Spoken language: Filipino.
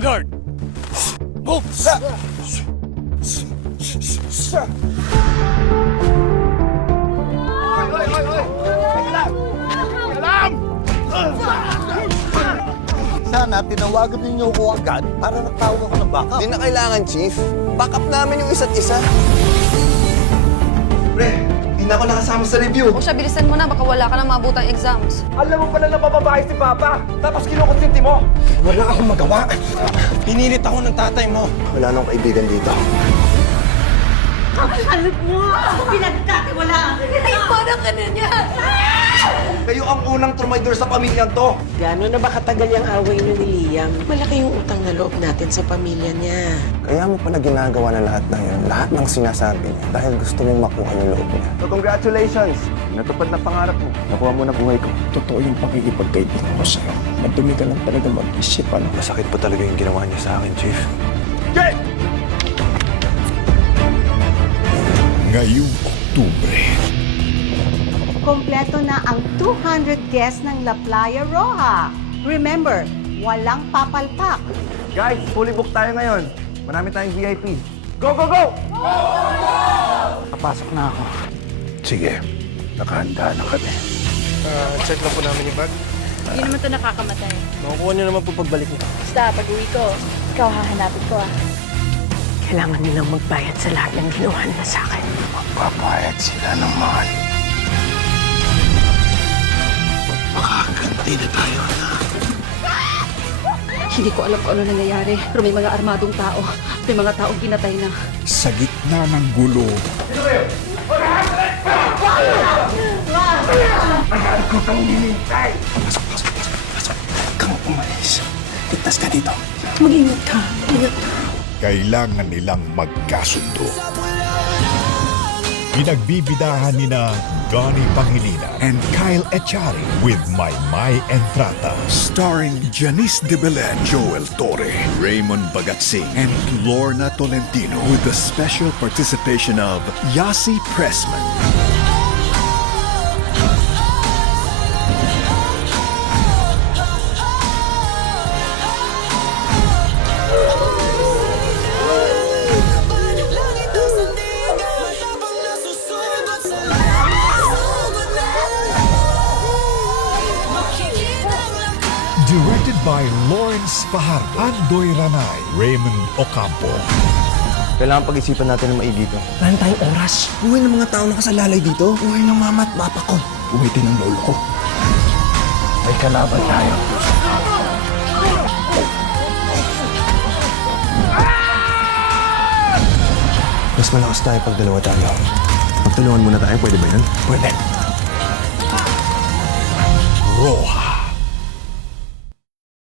On guard! Move! Sana tinawagan ninyo ko agad para natawag ako ng backup. Di na kailangan, Chief. Backup namin yung isa't isa. Pre, di na ako nakasama sa review. O siya, bilisan mo na. Baka wala ka na mabutang exams. Alam mo pala na mababae si Papa, tapos kinukonsinti mo. Wala akong magawa. Pinilit ako ng tatay mo. Wala nang kaibigan dito. Halip mo! Pinagkatiwalaan! Parang ka na niya! Kayo ang unang trumaydor sa pamilyang to. Gano'n na ba katagal yung away niyo ni Liam? Malaki yung utang na loob natin sa pamilya niya. Kaya mo pala ginagawa na lahat ng yun, lahat ng sinasabi niya, dahil gusto mong makuha yung loob niya. So congratulations! Natupad na pangarap mo. Nakuha mo na buhay ko. Totoo yung pakikipagkaibigan ko sa'yo. Madumi ka lang talaga mag-isip, ano? Masakit pa talaga yung ginawa niya sa akin, Chief. Ngayong Oktubre. Kompleto na ang 200 guests ng La Playa Roja. Remember, walang papalpak. Guys, fully booked tayo ngayon. Marami tayong VIP. Go, go, go! Papasok na ako. Sige, nakahanda na kami. Check lang po namin yung bag. Hindi naman ito nakakamatay. Makukuha niyo naman po pagbalik niyo. Basta, pag-uwi ko, ikaw hahanapin ko Kailangan nilang magbayad sa lahat ng ginawa nila sa akin. Magbabayad sila ng mahal. Makaganti na tayo na. Hindi ko alam kung ano nangyayari, pero may mga armadong tao. May mga taong pinatay na. Sa gitna ng gulo, Kang umalis. Ligtas ka dito. Mag-ingat ka. Ingat ka. kailangan nilang magkasundo. Pinagbibidahan nina Donnie Pangilinan and Kyle Echari with Maymay Entrata. Starring Janice de Belen, Joel Torre, Raymond Bagatsing, and Lorna Tolentino with the special participation of Yasi Pressman. Directed by Lawrence Fajardo, Andoy Ranay, Raymond Ocampo. Kailangan pag-isipan natin na maigi ito. Wala na tayong oras. Buhay ng mga tao nakasalalay dito. Buhay ng mama at papa ko. Buhay din ng lolo ko. May kalaban tayo. Mas malakas tayo pag dalawa tayo. Magtulungan muna tayo, pwede ba yan? Pwede.